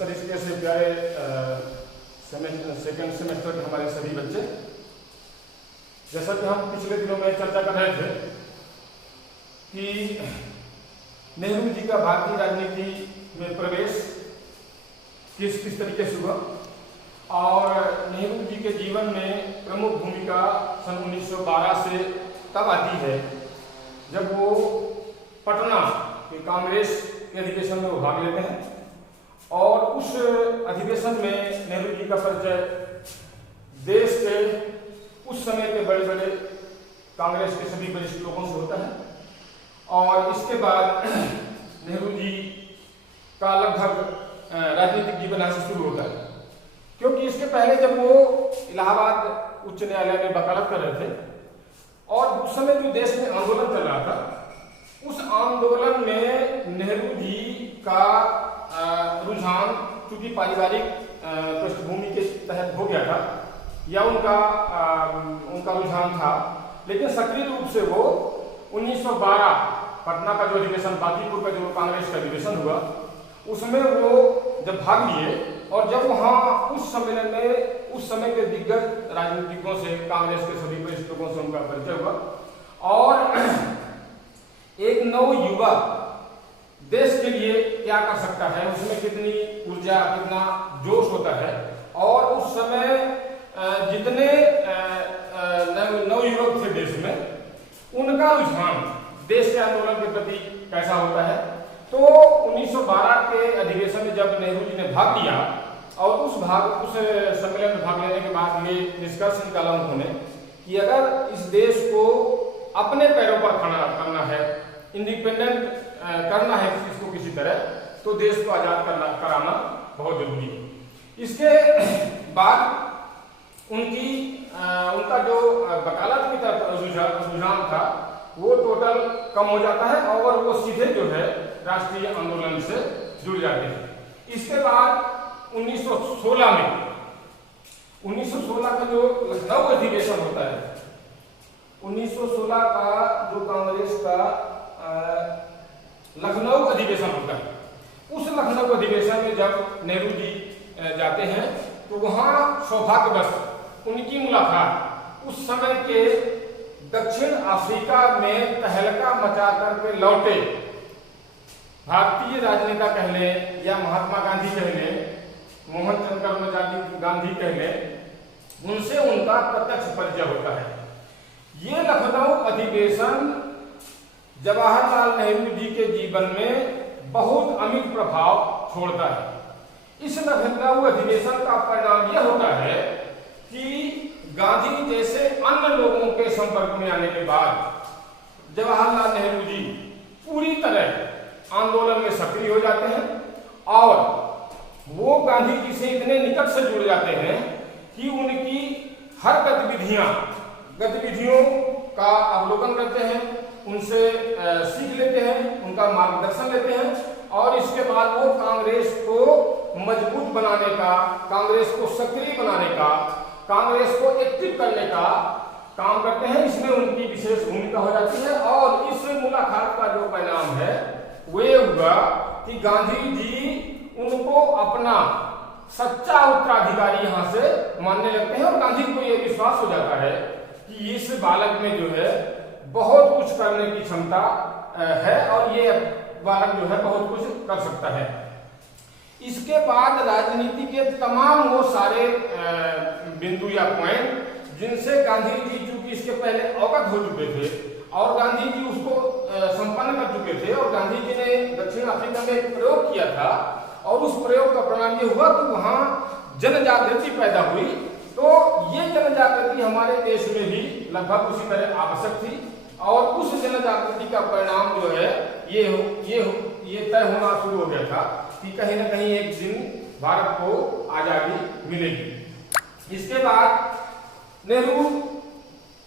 तरीके से प्यारे सेकेंड सेमेस्टर के हमारे सभी बच्चे, जैसा कि हम पिछले दिनों में चर्चा कर रहे थे कि नेहरू जी का भारतीय राजनीति में प्रवेश किस तरीके से हुआ और नेहरू जी के जीवन में प्रमुख भूमिका सन 1912 से तब आती है जब वो पटना के कांग्रेस के अधिवेशन में वो भाग लेते हैं और उस अधिवेशन में नेहरू जी का परिचय देश के उस समय के बड़े बड़े कांग्रेस के सभी वरिष्ठ लोगों से होता है। और इसके बाद नेहरू जी का लगभग राजनीतिक जीवन यहाँ से शुरू होता है, क्योंकि इसके पहले जब वो इलाहाबाद उच्च न्यायालय में वकालत कर रहे थे और उस समय जो देश में आंदोलन चल रहा था, उस आंदोलन में नेहरू जी का रुझान चूंकि पारिवारिक पृष्ठभूमि के तहत हो गया था या उनका रुझान था, लेकिन सक्रिय रूप से वो 1912 पटना का जो अधिवेशन, बांकीपुर का जो कांग्रेस का अधिवेशन हुआ, उसमें वो जब भाग लिए और जब वहाँ उस सम्मेलन में उस समय के दिग्गज राजनीतिकों से, कांग्रेस के सभी वरिष्ठ लोगों से उनका परिचय हुआ और एक नव युवा देश के लिए क्या कर सकता है, उसमें कितनी ऊर्जा, कितना जोश होता है और उस समय जितने नवयुवक थे देश में, उनका रुझान देश के आंदोलन के प्रति कैसा होता है। तो 1912 के अधिवेशन में जब नेहरू जी ने भाग लिया और उस सम्मेलन में भाग लेने के बाद ये निष्कर्ष निकाला उन्होंने कि अगर इस देश को अपने पैरों पर खड़ा करना है, इंडिपेंडेंट करना है इसको किसी तरह, तो देश को आजाद कराना बहुत जरूरी है। इसके बाद उनका जो वकालत की तरफ रुझान था वो टोटल कम हो जाता है और वो सीधे जो है राष्ट्रीय आंदोलन से जुड़ जाते हैं। इसके बाद 1916 का जो लखनऊ अधिवेशन होता है, 1916 का जो कांग्रेस का लखनऊ अधिवेशन होता है, उस लखनऊ अधिवेशन में जब नेहरू जी जाते हैं तो वहां सौभाग्यवश उनकी मुलाकात उस समय के दक्षिण अफ्रीका में तहलका मचा करके लौटे भारतीय राजनेता कह लें या महात्मा गांधी कह लें, मोहनचंद करमचंद गांधी कह लें, उनसे उनका प्रत्यक्ष परिचय होता है। ये लखनऊ अधिवेशन जवाहरलाल नेहरू जी के जीवन में बहुत अमिट प्रभाव छोड़ता है। इस लखनऊ अधिवेशन का परिणाम यह होता है कि गांधी जैसे अन्य लोगों के संपर्क में आने के बाद जवाहरलाल नेहरू जी पूरी तरह आंदोलन में सक्रिय हो जाते हैं और वो गांधी जी से इतने निकट से जुड़ जाते हैं कि उनकी हर गतिविधियों का अवलोकन करते हैं, उनसे सीख लेते हैं, उनका मार्गदर्शन लेते हैं और इसके बाद वो कांग्रेस को मजबूत बनाने का, कांग्रेस को सक्रिय बनाने का, कांग्रेस को एक्टिव करने का काम करते हैं। इसमें उनकी विशेष भूमिका हो जाती है और इस मुलाकात का जो परिणाम है वो हुआ कि गांधी जी उनको अपना सच्चा उत्तराधिकारी यहां से मानने लगते हैं और गांधी को यह विश्वास हो जाता है कि इस बालक में जो है बहुत कुछ करने की क्षमता है और ये बालक जो है बहुत कुछ कर सकता है। इसके बाद राजनीति के तमाम वो सारे बिंदु या पॉइंट जिनसे गांधी जी चूंकि इसके पहले अवगत हो चुके थे और गांधी जी उसको संपन्न कर चुके थे और गांधी जी ने दक्षिण अफ्रीका में एक प्रयोग किया था और उस प्रयोग का परिणाम ये हुआ कि वहां जन जागृति पैदा हुई। तो ये जन जागृति हमारे देश में भी लगभग उसी तरह आवश्यक थी और उस जन जागृति का परिणाम जो है ये तय होना शुरू हो गया था कि कहीं ना कहीं एक दिन भारत को आजादी मिलेगी। इसके बाद नेहरू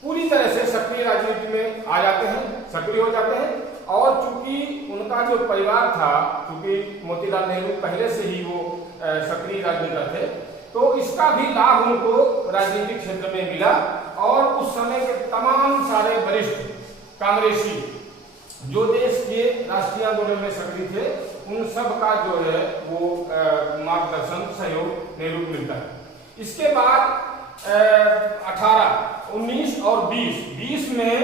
पूरी तरह से सक्रिय राजनीति में आ जाते हैं, सक्रिय हो जाते हैं और चूंकि उनका जो परिवार था, चूंकि मोतीलाल नेहरू पहले से ही वो सक्रिय राजनेता थे, तो इसका भी लाभ उनको राजनीतिक क्षेत्र में मिला और उस समय के तमाम सारे वरिष्ठ कांग्रेसी जो देश के राष्ट्रीय आंदोलन में सक्रिय थे उन सब का जो है वो मार्गदर्शन सहयोग नेहरू को मिलता है। इसके बाद 18, 19 और 20 में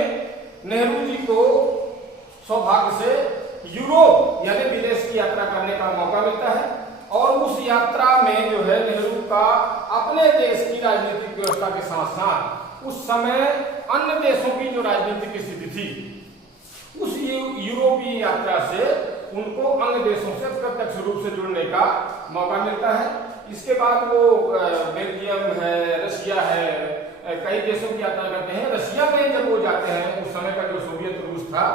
नेहरू जी को सौभाग्य से यूरोप यानी विदेश की यात्रा करने का मौका मिलता है और उस यात्रा में जो है नेहरू का अपने देश की राजनीतिक व्यवस्था के साथ साथ उस समय अन्य देशों की जो राजनीतिक स्थिति थी उस यूरोपीय यात्रा से उनको अन्य देशों से प्रत्यक्ष रूप से जुड़ने का मौका मिलता है। इसके बाद वो बेल्जियम है, रशिया है, कई देशों की यात्रा करते हैं। रशिया में जब वो जाते हैं उस समय का जो सोवियत रूस था,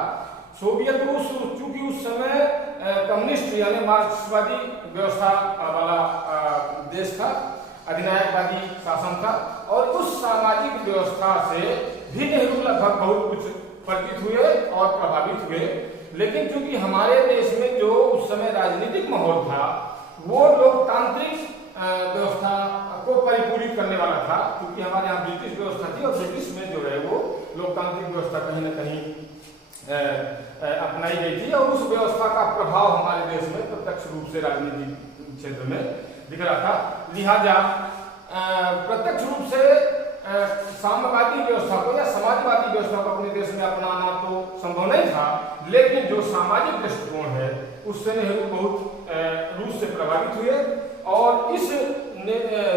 सोवियत रूस चूंकि उस समय कम्युनिस्ट यानी मार्क्सवादी व्यवस्था वाला देश था, अधिनायकवादी शासन था और उस सामाजिक व्यवस्था से भी नेहरू लगभग बहुत कुछ परिचित हुए और प्रभावित हुए। लेकिन चूंकि हमारे देश में जो उस समय राजनीतिक माहौल था वो लोकतांत्रिक व्यवस्था को परिपूरित करने वाला था, क्योंकि हमारे यहाँ ब्रिटिश व्यवस्था थी और ब्रिटिश में जो है वो लोकतांत्रिक व्यवस्था कहीं न कहीं अपनाई गई थी और उस व्यवस्था का प्रभाव हमारे देश में प्रत्यक्ष रूप से राजनीतिक क्षेत्र में दिख रहा था। लिहाजा प्रत्यक्ष रूप से साम्यवादी व्यवस्था को या समाजवादी व्यवस्था को अपने देश में अपनाना तो संभव नहीं था, लेकिन जो सामाजिक दृष्टिकोण है उससे नेहरू बहुत रूस से प्रभावित हुए और इस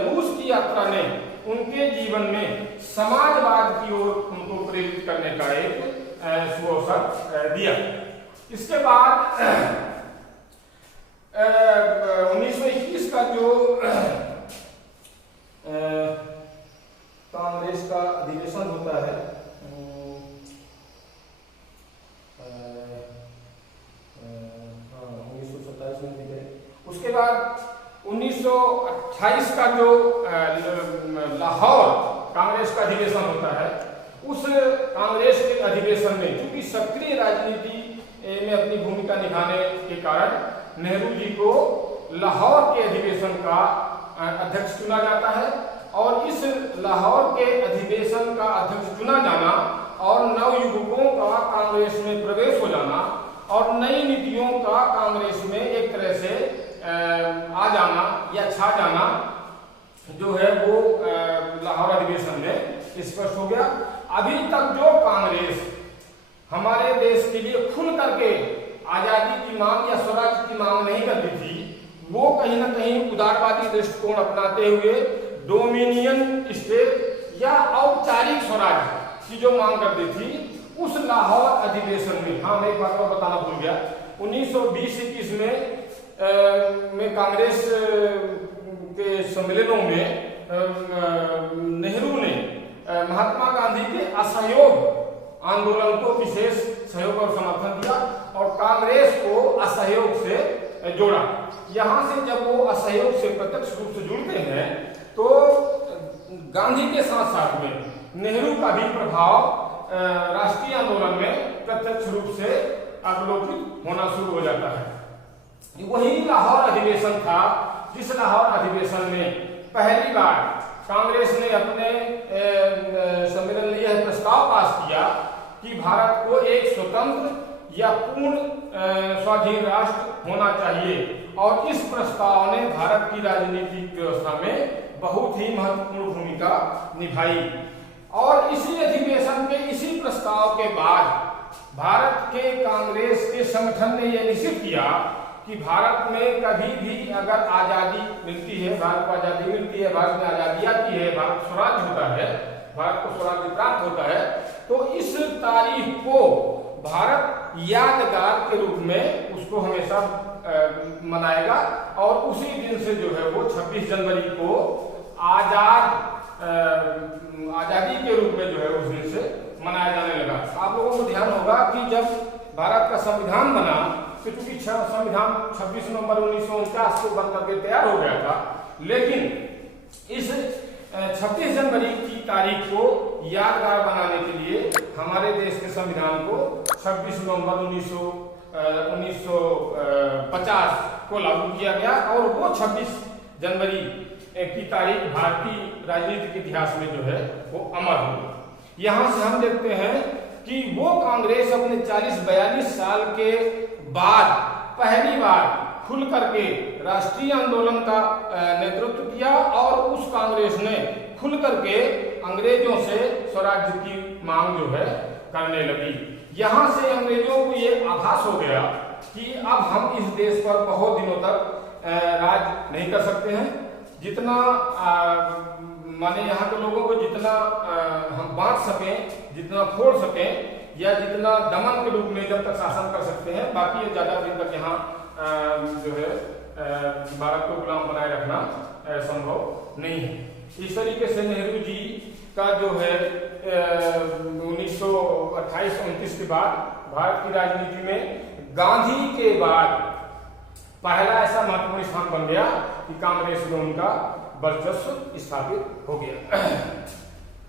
रूस की यात्रा ने उनके जीवन में समाजवाद की ओर उनको प्रेरित करने का एक सुअवसर दिया। इसके बाद 1921 का जो कांग्रेस का अधिवेशन होता है, 1927 में, उसके बाद 1928 का जो लाहौर कांग्रेस का अधिवेशन होता है, उस कांग्रेस के अधिवेशन में चूंकि सक्रिय राजनीति में अपनी भूमिका निभाने के कारण नेहरू जी को लाहौर के अधिवेशन का अध्यक्ष चुना जाता है और इस लाहौर के अधिवेशन का अध्यक्ष चुना जाना और नवयुवकों का कांग्रेस में प्रवेश हो जाना और नई नीतियों का कांग्रेस में एक तरह से आ जाना या छा जाना जो है वो लाहौर अधिवेशन में स्पष्ट हो गया। अभी तक जो कांग्रेस हमारे देश के लिए खुल करके आजादी की मांग या स्वराज की मांग नहीं करती थी, वो कहीं ना कहीं उदारवादी दृष्टिकोण अपनाते हुए डोमिनियन स्टेट या औपचारिक स्वराज की जो मांग करती थी, उस लाहौर अधिवेशन में, हाँ मैं एक बात और बताना भूल गया, 1920-21 में कांग्रेस के सम्मेलनों में नेहरू ने महात्मा गांधी के असहयोग आंदोलन को विशेष सहयोग और समर्थन दिया और कांग्रेस को असहयोग से जोड़ा। यहां से जब वो असहयोग से प्रत्यक्ष रूप से जुड़ते हैं तो गांधी के साथ साथ में नेहरू का भी प्रभाव राष्ट्रीय आंदोलन में प्रत्यक्ष रूप से अवलोकित होना शुरू हो जाता है। वही लाहौर अधिवेशन था जिस लाहौर अधिवेशन में पहली बार कांग्रेस ने अपने सम्मेलन में यह प्रस्ताव पास किया कि भारत को एक स्वतंत्र या पूर्ण स्वाधीन राष्ट्र होना चाहिए और इस प्रस्ताव ने भारत की राजनीतिक व्यवस्था में बहुत ही महत्वपूर्ण भूमिका निभाई। और इसी अधिवेशन के इसी प्रस्ताव के बाद भारत के कांग्रेस के संगठन ने यह निश्चित किया कि भारत में कभी भी अगर आजादी मिलती है, भारत को आजादी मिलती है, भारत में आजादी आती है, भारत स्वराज होता है, भारत को स्वराज प्राप्त होता है, तो इस तारीख को भारत यादगार के रूप में उसको हमेशा मनाएगा और उसी दिन से जो है वो 26 जनवरी को आजादी के रूप में जो है उस दिन से मनाया जाने लगा। आप लोगों को ध्यान होगा कि जब भारत का संविधान बना तो चूंकि संविधान 26 नवंबर 1949 को बन करके तैयार हो गया था, लेकिन इस 26 जनवरी की तारीख को यादगार बनाने के लिए हमारे देश के संविधान को 26 नवंबर 1950 को लागू किया गया और वो 26 जनवरी की तारीख भारतीय राजनीतिक इतिहास में जो है वो अमर हो। यहां से हम देखते हैं कि वो कांग्रेस अपने 40-42 साल के बाद पहली बार खुल करके राष्ट्रीय आंदोलन का नेतृत्व किया और उस कांग्रेस ने खुल करके अंग्रेजों से स्वराज्य की मांग जो है करने लगी। यहाँ से अंग्रेजों को ये आभास हो गया कि अब हम इस देश पर बहुत दिनों तक राज नहीं कर सकते हैं। जितना माने यहाँ के लोगों को जितना हम बांट सकें, जितना फोड़ सकें, या जितना दमन के रूप में जब तक शासन कर सकते हैं, बाकी ये ज्यादा दिन तक यहाँ जो है भारत को गुलाम बनाए रखना संभव नहीं है। इस तरीके से नेहरू जी का जो है 1928-29 के बाद भारत की राजनीति में गांधी के बाद पहला ऐसा महत्वपूर्ण स्थान बन गया कि कांग्रेस में उनका वर्चस्व स्थापित हो गया।